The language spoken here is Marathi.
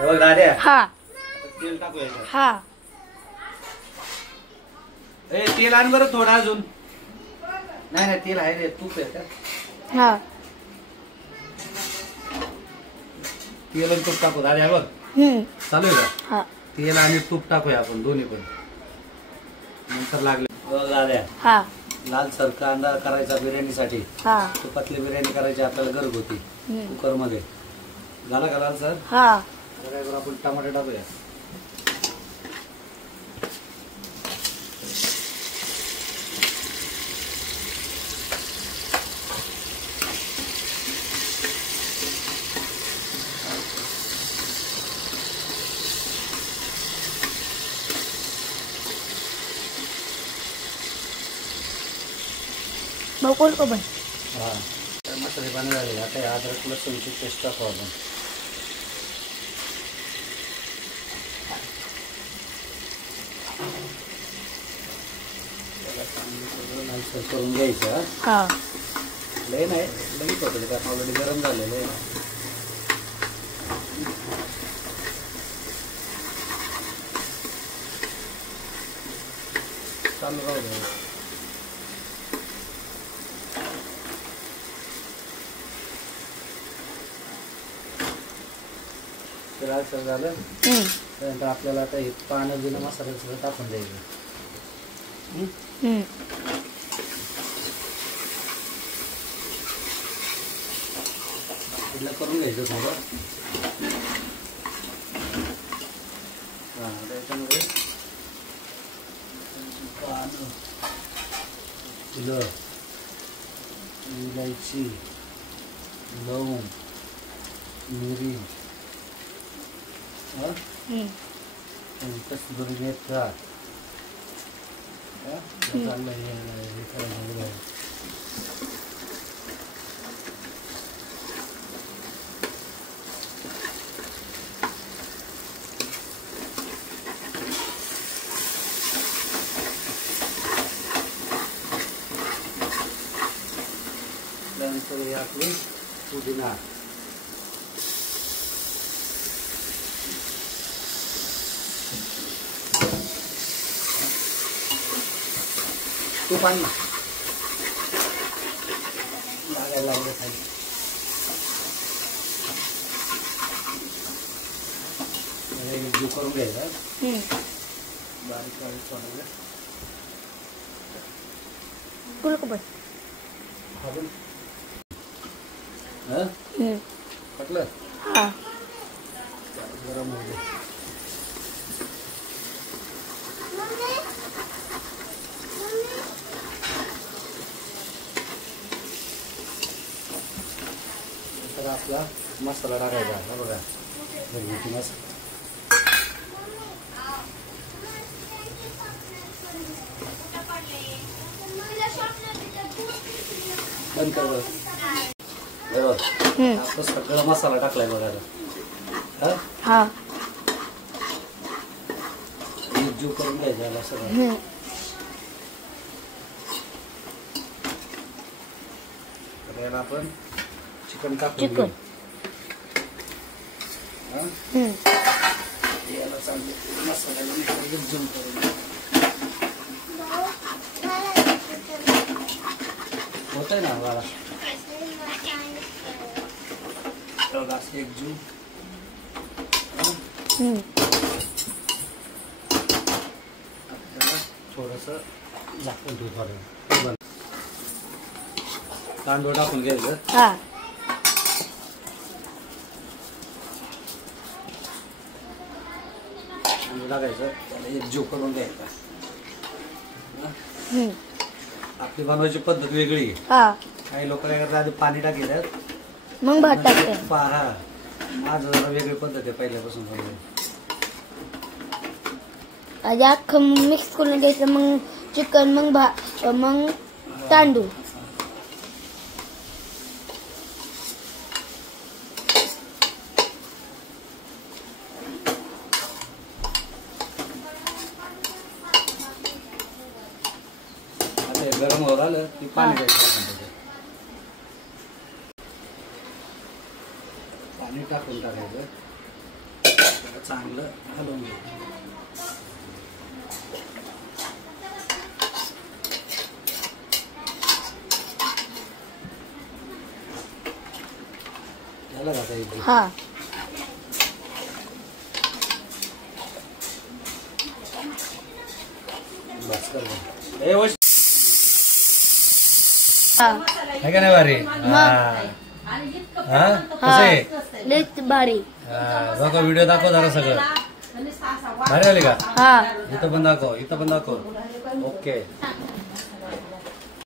बघ दाद्या. हा तेल टाकूया. हा ए तेल आण बरं थोडं अजून. नाही नाही तेल आहे रे, तूप आहे का? हा तेल आणि तूप टाकू दाद्या बघ. चालू आहे का? हा तेल आणि तूप टाकूया आपण दोन्ही पण. नंतर लागले बघ दाद्या. हा लाल सर कांदा करायचा बिर्याणीसाठी. हा तुपातली बिर्याणी करायची आपल्याला घरगुती कुकर मध्ये. झाला का लाल सर? हा काय करू आपण टमाटे टाकूया. बघून को बन. हा मसाले पाणी झाले. आता अद्रक लसूणची पेस्ट टाकू आपण. करून घ्यायचं. हा लय नाही लगेच होतं कारण ऑलरेडी गरम झालेलं आहे. चालू राहू दे. सर झालं त्यानंतर आपल्याला आता हे पानं बिनं मसाला सगळं टाकून द्यायचं. इथलं करून घ्यायचं थोडं. हा त्याच्यामध्ये पानं, फुलं, इलायची, लवंग, मिरी, कस्तुरी मेथी. चाललं हे करायचं. त्यानंतर हे आपली पुदिना. तूप आण ना. लागायला लागलं खाली. जीव करून घ्यायचा. बारीक बारीक सोडायला. कुल को बन. पटलं? हा गरम होऊ दे. तर आपला मसाला टाकायचा. हा बघा घरगुती मसाला. बंद कर बरं. आपलं सगळं मसाला टाकलाय बघायला. हा जीव करून घ्यायचा सगळं. तर आपण चिकन टाकून घेऊ. याला चांगलं मसाल्याला झूम करून होत आहे ना वाला. एक जून थोडस झाकून ठेवू. थोडं तांदूळ टाकून घ्यायचं. टाकायचं. त्याला एक जीव करून द्यायचा. आपली बनवायची पद्धत वेगळी. काही लोक काय करतात आधी पाणी टाकतात मग भात टाकते. हा माझं जरा वेगळी पद्धत आहे पहिल्यापासून. आधी अख्खं मिक्स करून घ्यायचं. मग चिकन, मग भात, मग तांदूळ. गरम हो आलं की पाणी द्यायचं. पाणी टाकून टाकायचं. चांगलं हलवून घे. झालं का आता इडली? हा बस कर बरं. ए वश हा आहे का नाही भारी? हा कसं आहे? लयच भारी. बघा व्हिडिओ दाखव जरा सगळं. भारी झाली का? हा इथं पण दाखव, इथं पण दाखव. ओके.